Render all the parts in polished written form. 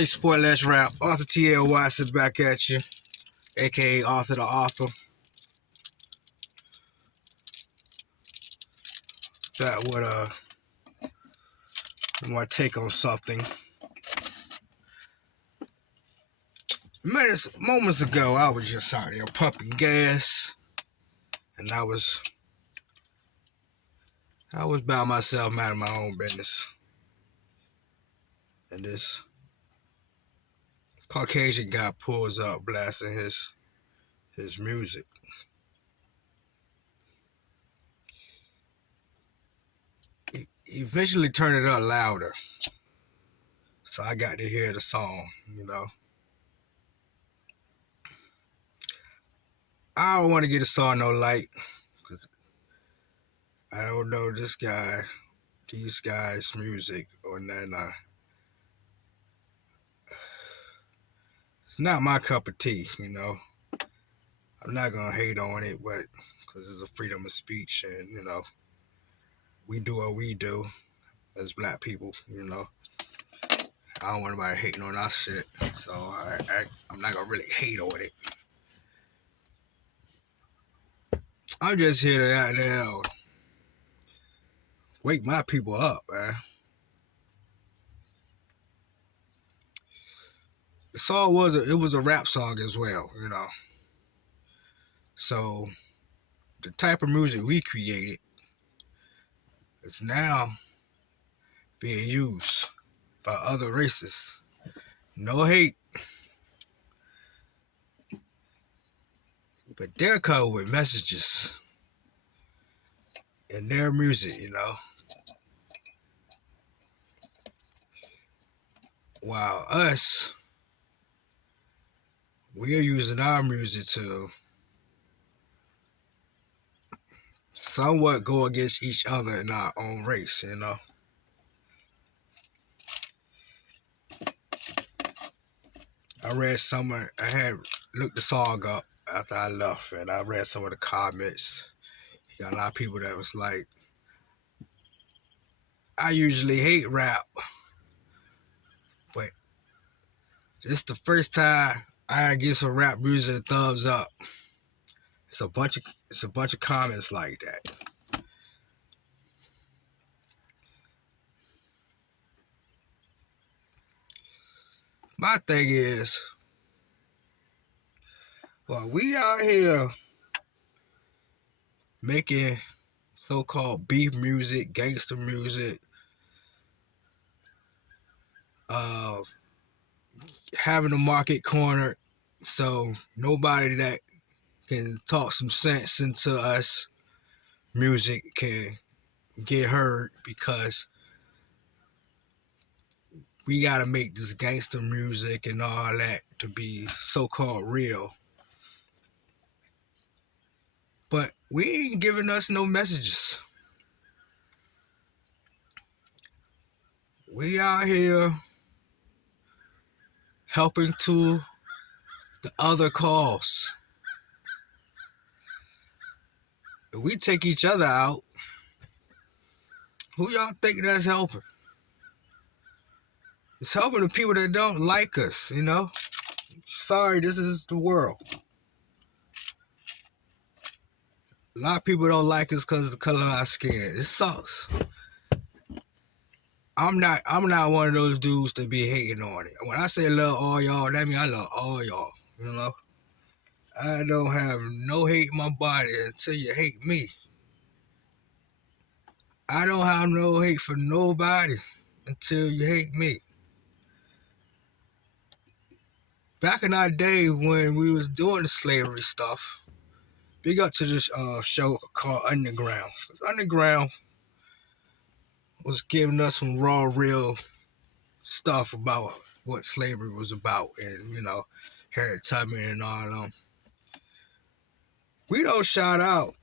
Hey, Sport Let's Rap. Arthur TLY is back at you, aka Arthur the Author. That would my take on something. Moments ago, I was just out there pumping gas, and I was by myself, minding my own business, and this Caucasian guy pulls up, blasting his music. He eventually turned it up louder, so I got to hear the song. I don't want to get a song no light, because I don't know these guys' music or nothing. It's not my cup of tea, I'm not gonna hate on it, but because it's a freedom of speech, and we do what we do as black people. I don't want anybody hating on our shit, so I'm not gonna really hate on it. I'm just here to out there wake my people up, man. The song was a rap song as well, So the type of music we created is now being used by other races. No hate, but they're covered with messages in their music, While us, we're using our music to somewhat go against each other in our own race, I had looked the song up after I left, and I read some of the comments. You got a lot of people that was like, I usually hate rap, but this the first time I give some rap music a thumbs up. It's a bunch of comments like that. My thing is, well, we out here making so-called beef music, gangster music, having the market cornered, so nobody that can talk some sense into us music can get heard, because we gotta make this gangster music and all that to be so-called real. But we ain't giving us no messages. We out here helping to the other cause. If we take each other out, who y'all think that's helping? It's helping the people that don't like us, Sorry, this is the world. A lot of people don't like us because of the color of our skin. It sucks. I'm not one of those dudes that be hating on it. When I say love all y'all, that means I love all y'all, I don't have no hate in my body until you hate me. I don't have no hate for nobody until you hate me. Back in our day when we was doing the slavery stuff, big up to this show called Underground. Underground was giving us some raw, real stuff about what slavery was about, and Harriet Tubman and all them. We don't shout out.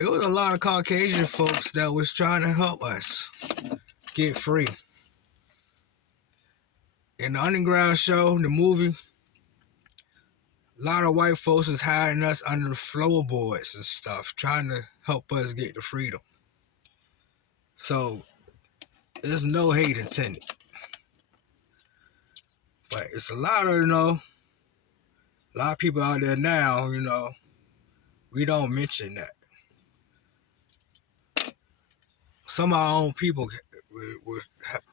It was a lot of Caucasian folks that was trying to help us get free. In the Underground show, the movie, a lot of white folks was hiding us under the floorboards and stuff, trying to help us get the freedom. So there's no hate intended. But it's a lot of, a lot of people out there now, we don't mention that. Some of our own people would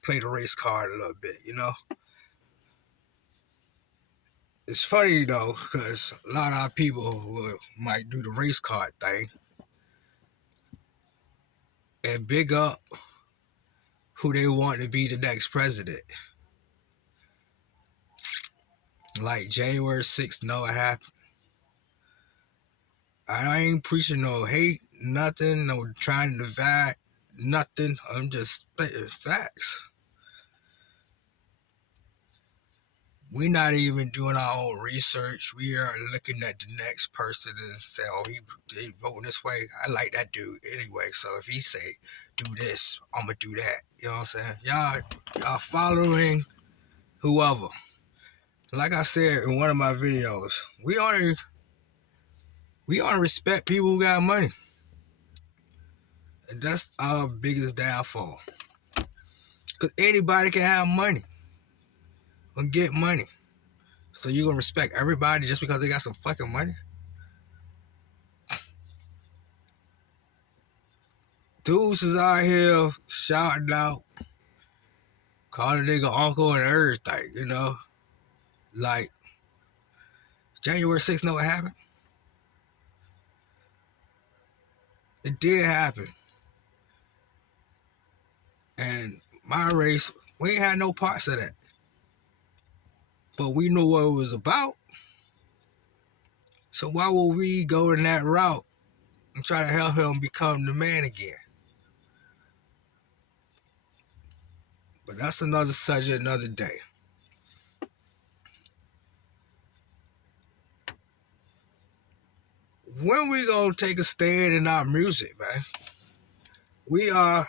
play the race card a little bit. It's funny though, because a lot of our people might do the race card thing and big up who they want to be the next president. Like January 6th never happened. I ain't preaching no hate, nothing, no trying to divide, nothing. I'm just spitting facts. We're not even doing our own research. We are looking at the next person and say, oh, he voting this way. I like that dude anyway. So if he say, do this, I'm going to do that. You know what I'm saying? Y'all following whoever. Like I said in one of my videos, we only respect people who got money. And that's our biggest downfall. Because anybody can have money or get money. So you're going to respect everybody just because they got some fucking money? Dudes is out here shouting out, calling a nigga uncle and everything. Like, January 6th never happened. It did happen. And my race, we ain't had no parts of that. But we knew what it was about. So why would we go in that route and try to help him become the man again? But that's another subject, another day. When we gonna take a stand in our music, man? We are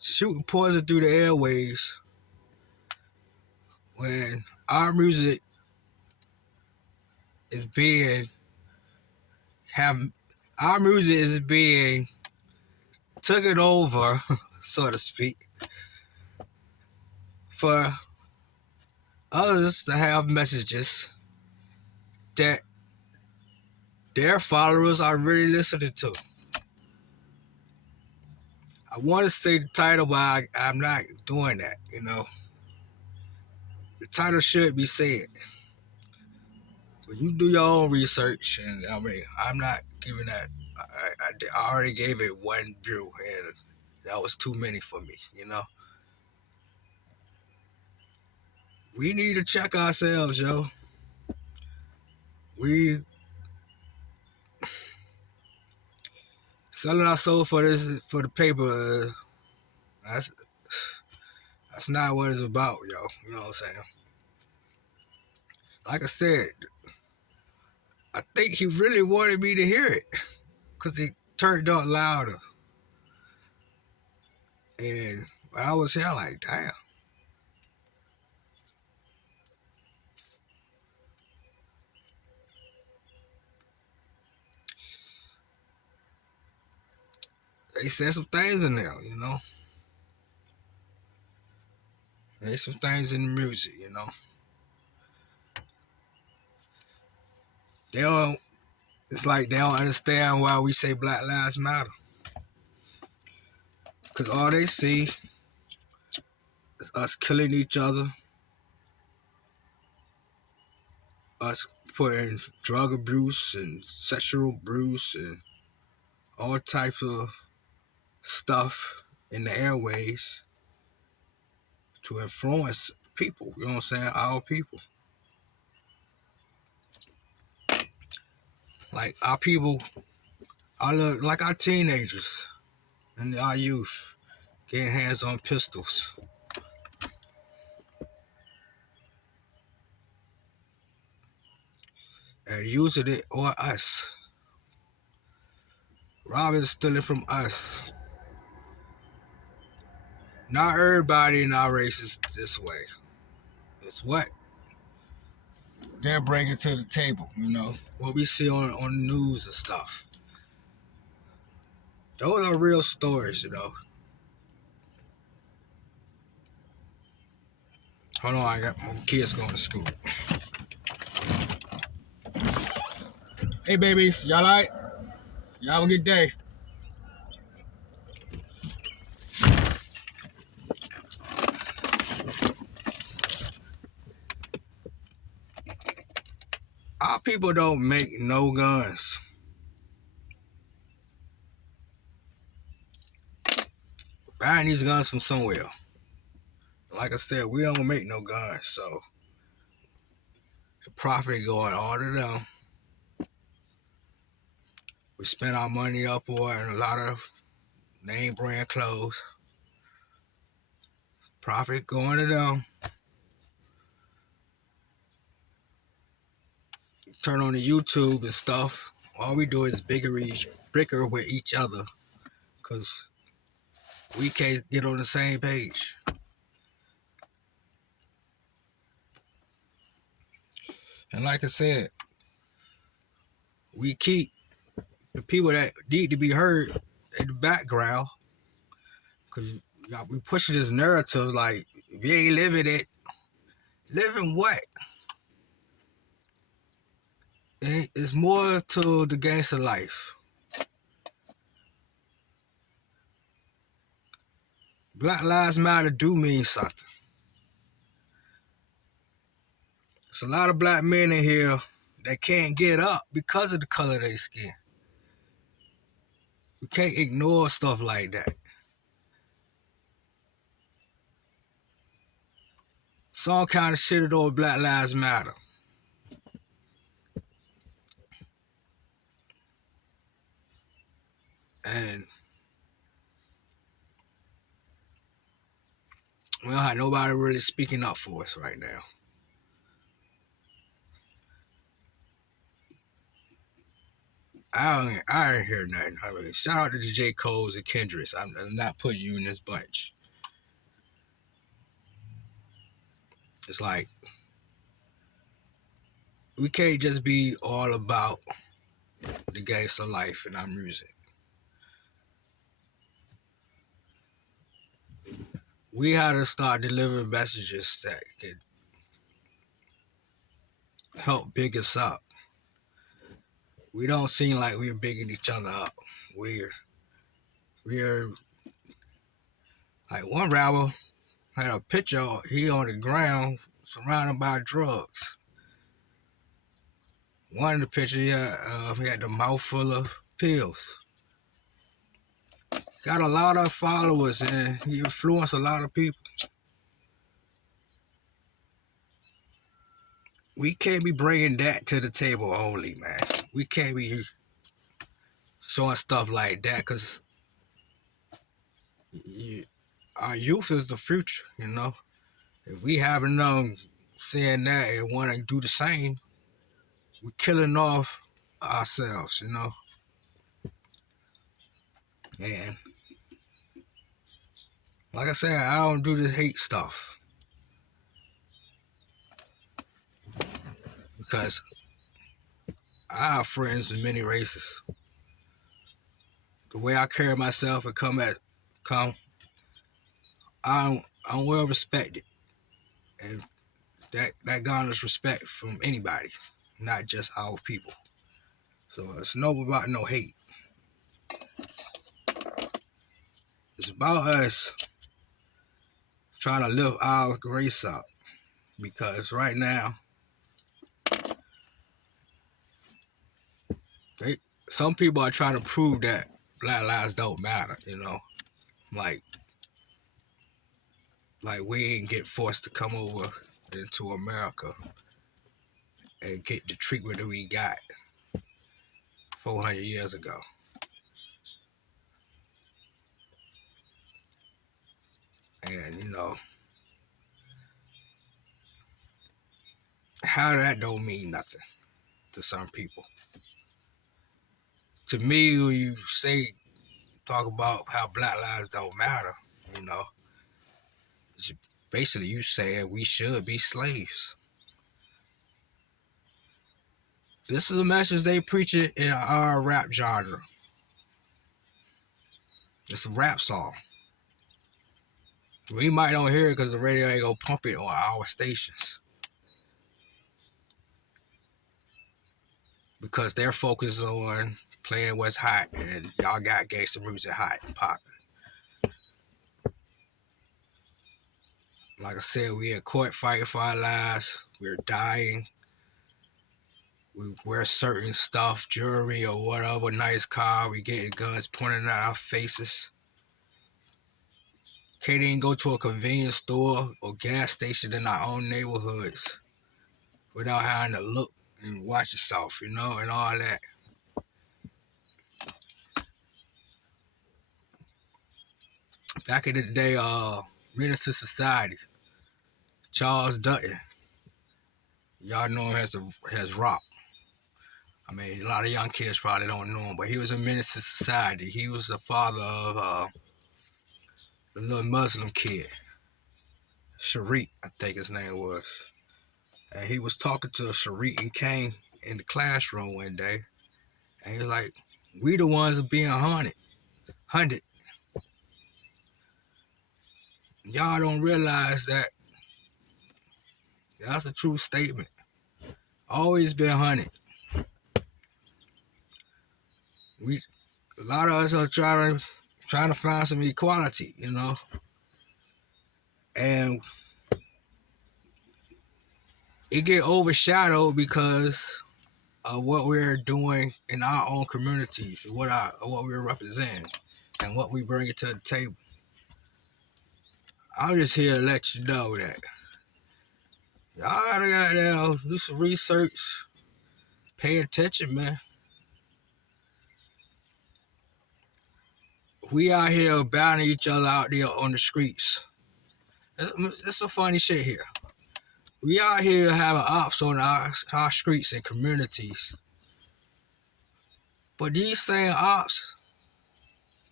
shooting poison through the airways when our music is being taken over, so to speak, for others to have messages that their followers are really listening to. I want to say the title, but I'm not doing that, The title should be said. But you do your own research, and I'm not giving that. I already gave it one view, and that was too many for me, We need to check ourselves, yo. We selling our soul for the paper. That's not what it's about, yo. You know what I'm saying? Like I said, I think he really wanted me to hear it because he turned up louder. And I was here like, damn. They said some things in there, There's some things in the music, They don't. It's like they don't understand why we say Black Lives Matter. Because all they see is us killing each other, us putting drug abuse and sexual abuse and all types of stuff in the airways to influence people, you know what I'm saying? Our people. Like our people, like our teenagers and our youth getting hands on pistols. And using it on us. Robbing and stealing from us. Not everybody in our race is this way. It's what they're bringing to the table, what we see on the news and stuff. Those are real stories, Hold on, I got my kids going to school. Hey babies, y'all alright? Y'all have a good day. Our people don't make no guns. Buying these guns from somewhere. Like I said, we don't make no guns, so the profit going all to them. We spend our money up on a lot of name brand clothes. Profit going to them. Turn on the YouTube and stuff. All we do is bicker with each other because we can't get on the same page. And like I said, we keep the people that need to be heard in the background because we pushing this narrative like, if you ain't living it, living what? It's more to the gangster life. Black Lives Matter do mean something. There's a lot of black men in here that can't get up because of the color of their skin. We can't ignore stuff like that. Some kind of shit over Black Lives Matter. And we don't have nobody really speaking up for us right now. I ain't hear nothing. I mean, shout out to the J. Coles and Kendricks. I'm not putting you in this bunch. It's like, we can't just be all about the gangster life in our music. We had to start delivering messages that could help big us up. We don't seem like we're bigging each other up. We're like, one rapper had a picture, he on the ground surrounded by drugs. One of the pictures, he had the mouth full of pills. Got a lot of followers and he influenced a lot of people. We can't be bringing that to the table only, man. We can't be showing stuff like that because our youth is the future, you know. If we having them saying that and want to do the same, we're killing off ourselves, you know. And like I said, I don't do this hate stuff because I have friends with many races. The way I carry myself and come, I'm well respected, and that garners respect from anybody, not just our people. So it's no about no hate. It's about us trying to lift our race up because right now, some people are trying to prove that black lives don't matter, you know, like we ain't get forced to come over into America and get the treatment that we got 400 years ago. And you know, how that don't mean nothing to some people. To me, when you talk about how black lives don't matter, you know, it's basically you saying we should be slaves. This is a message they preach it in our rap genre. It's a rap song. We might don't hear it because the radio ain't gonna pump it on our stations. Because they're focused on playing what's hot, and y'all got gangster music hot and popping. Like I said, we in court fighting for our lives. We're dying. We wear certain stuff, jewelry or whatever, nice car. We getting guns pointed at our faces. Can't even go to a convenience store or gas station in our own neighborhoods without having to look and watch yourself, and all that. Back in the day, Menace to Society, Charles Dutton, y'all know him as Rock. I mean, a lot of young kids probably don't know him, but he was a menace to society. He was the father of the little Muslim kid, Sharik, I think his name was. And he was talking to Sharik and Kane in the classroom one day, and he was like, "We the ones being hunted. Y'all don't realize that that's a true statement. Always been hunted. A lot of us are trying to find some equality, and it get overshadowed because of what we're doing in our own communities, what we're representing, and what we bring to the table. I'm just here to let you know that y'all gotta do some research, pay attention, man. We out here battling each other out there on the streets. It's some funny shit here. We out here having ops on our streets and communities. But these same ops,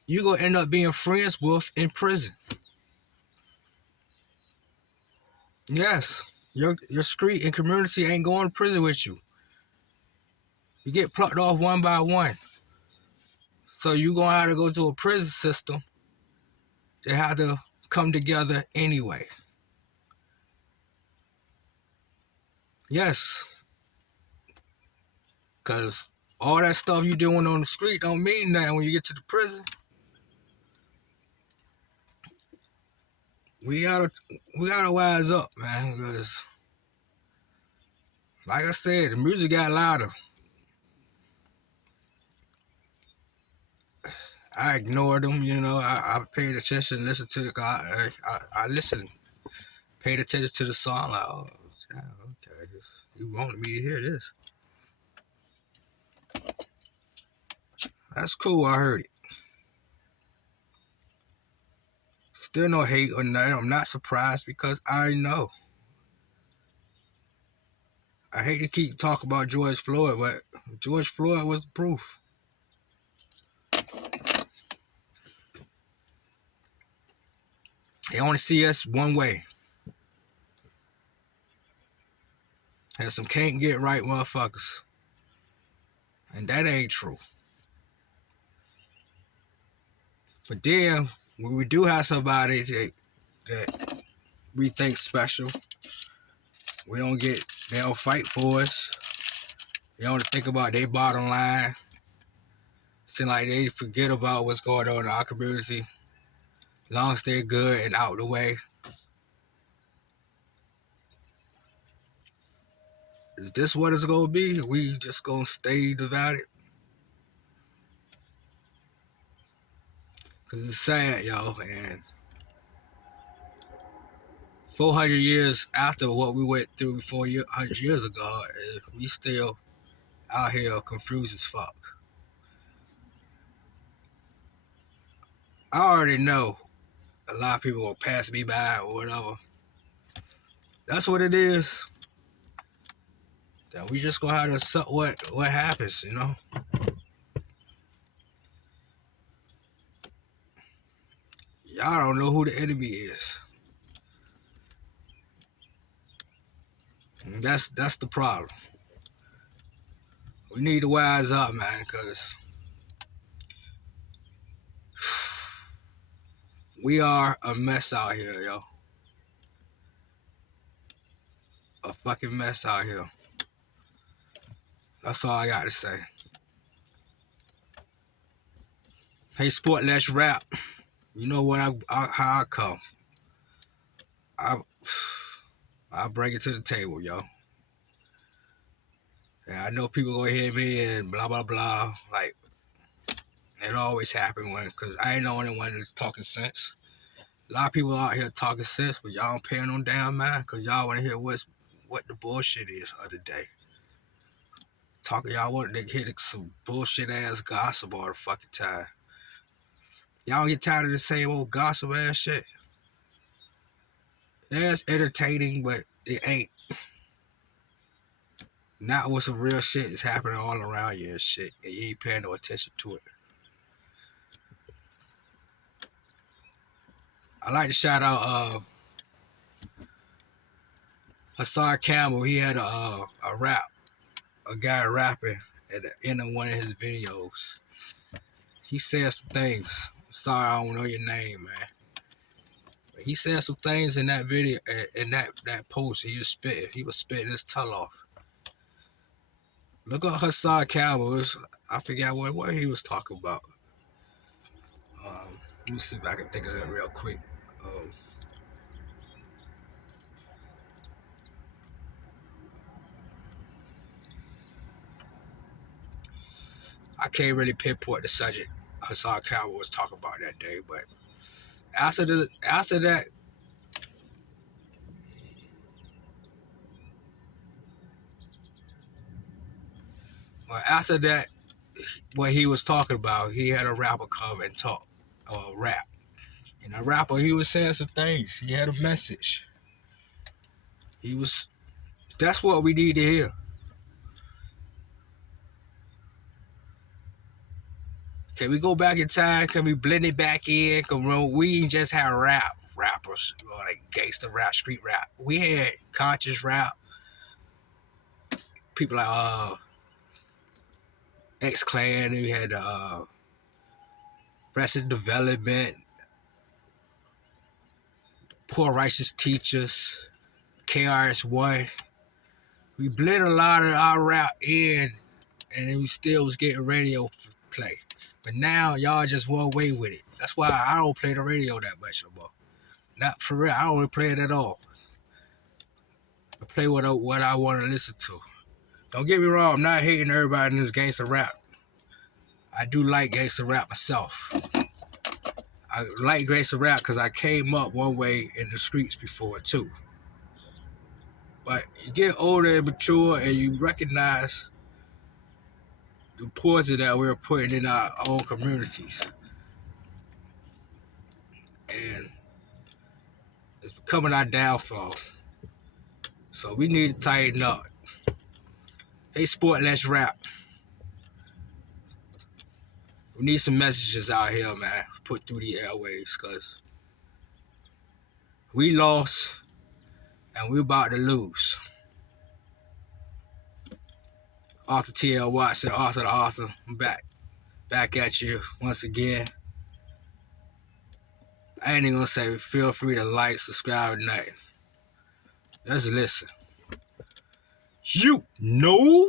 you gonna end up being friends with in prison. Yes, your street and community ain't going to prison with you. You get plucked off one by one. So you gonna have to go to a prison system. They have to come together anyway. Yes, cause all that stuff you doing on the street don't mean nothing when you get to the prison. We gotta wise up, man. Cause like I said, the music got louder. I ignored them, I paid attention, listened to I listened, paid attention to the song. Like, oh, yeah, okay, he wanted me to hear this. That's cool. I heard it. Still no hate or nothing. I'm not surprised because I know. I hate to keep talking about George Floyd, but George Floyd was the proof. They only see us one way. And some can't get right motherfuckers. And that ain't true. But then, when we do have somebody that we think special, they don't fight for us. They only think about their bottom line. Seem like they forget about what's going on in our community. As long as they're good and out the way. Is this what it's gonna be? We just gonna stay divided? Cause it's sad, y'all, and 400 years after what we went through 400 years ago, we still out here confused as fuck. I already know a lot of people will pass me by or whatever. That's what it is. That we just gonna have to accept what happens, Y'all don't know who the enemy is. And that's the problem. We need to wise up, man, because We are a mess out here, yo. A fucking mess out here. That's all I got to say. Hey, Sport, let's rap. You know what? How I come. I bring it to the table, yo. Yeah, I know people gonna hear me and blah blah blah. Like it always happen cause I ain't the only one that's talking sense. A lot of people out here talking sense, but y'all don't pay no damn mind, cause y'all wanna hear what the bullshit is of the day. Y'all want to hear some bullshit ass gossip all the fucking time. Y'all don't get tired of the same old gossip ass shit. Yeah, it's entertaining, but it ain't. Not what some real shit is happening all around you and shit, and you ain't paying no attention to it. I like to shout out Hassan Campbell. He had a guy rapping at the end of one of his videos. He said some things. Sorry, I don't know your name, man. But he said some things in that video, in that post. He was spitting his tongue off. Look at Hassan Campbell. I forgot what he was talking about. Let me see if I can think of that real quick. I can't really pinpoint the subject Hassan Campbell was talking about that day, but after that, what he was talking about, he had a rapper come and talk, rap. And the rapper, he was saying some things. He had a message. That's what we need to hear. Can we go back in time? Can we blend it back in? Cause we ain't just had rappers, like gangster rap, street rap. We had conscious rap. People like X Clan. We had Arrested Development, Poor Righteous Teachers, KRS-One. We blend a lot of our rap in, and then we still was getting radio play. But now y'all just one way with it. That's why I don't play the radio that much no more. Not for real. I don't really play it at all. I play what I want to listen to. Don't get me wrong. I'm not hating everybody in this gangster rap. I do like gangster rap myself. I like gangster rap because I came up one way in the streets before too. But you get older and mature and you recognize the poison that we're putting in our own communities. And it's becoming our downfall. So we need to tighten up. Hey, Sport, let's rap. We need some messages out here, man, put through the airways, because we lost and we're about to lose. Arthur T.L. Watson, Arthur the Author, I'm back at you once again. I ain't even gonna say feel free to like, subscribe, or nothing. Let's listen. You know